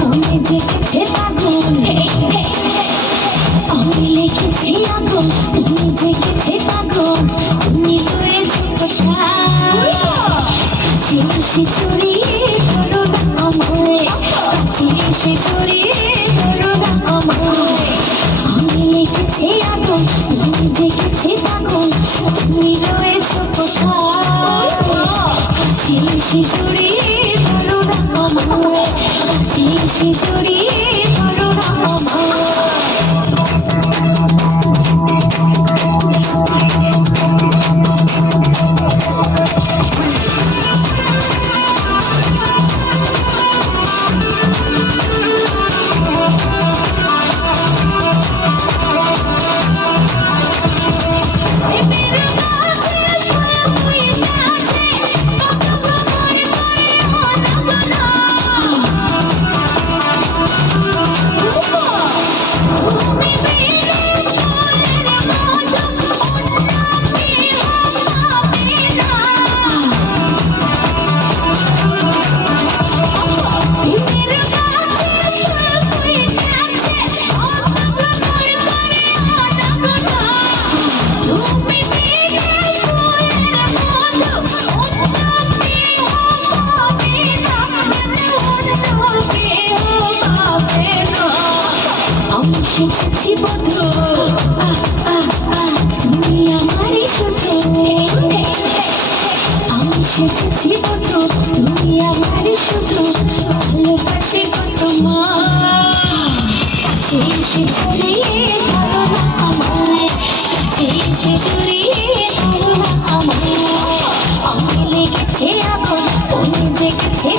মনে জেগেছে আগুন, আমি লিখেছি আগুন, মনে জেগেছে আগুন, তুমি হয়েছো কোথায়? কাছে এসে জড়িয়ে ধরো না আমায়, কাছে এসে জড়িয়ে ধরো না আমায়। আমি লিখেছি আগুন, মনে জেগেছে আগুন, তুমি রয়েছো কোথায়? কাছে এসে জড়িয়ে ধরো না আমায়, কাছে এসে জড়িয়ে ধরো না আমায়। এসেছি বন্ধু, তুমি আমারই শুধু। আমি এসেছি বন্ধু, তুমি আমারই শুধু। ভালোবাসি গো তোমায়, কাছে এসে জড়িয়ে ধরো না আমায়, কাছে এসে জড়িয়ে ধরো না আমায়। আমি লেগেছে আগুন, মনে জেগেছে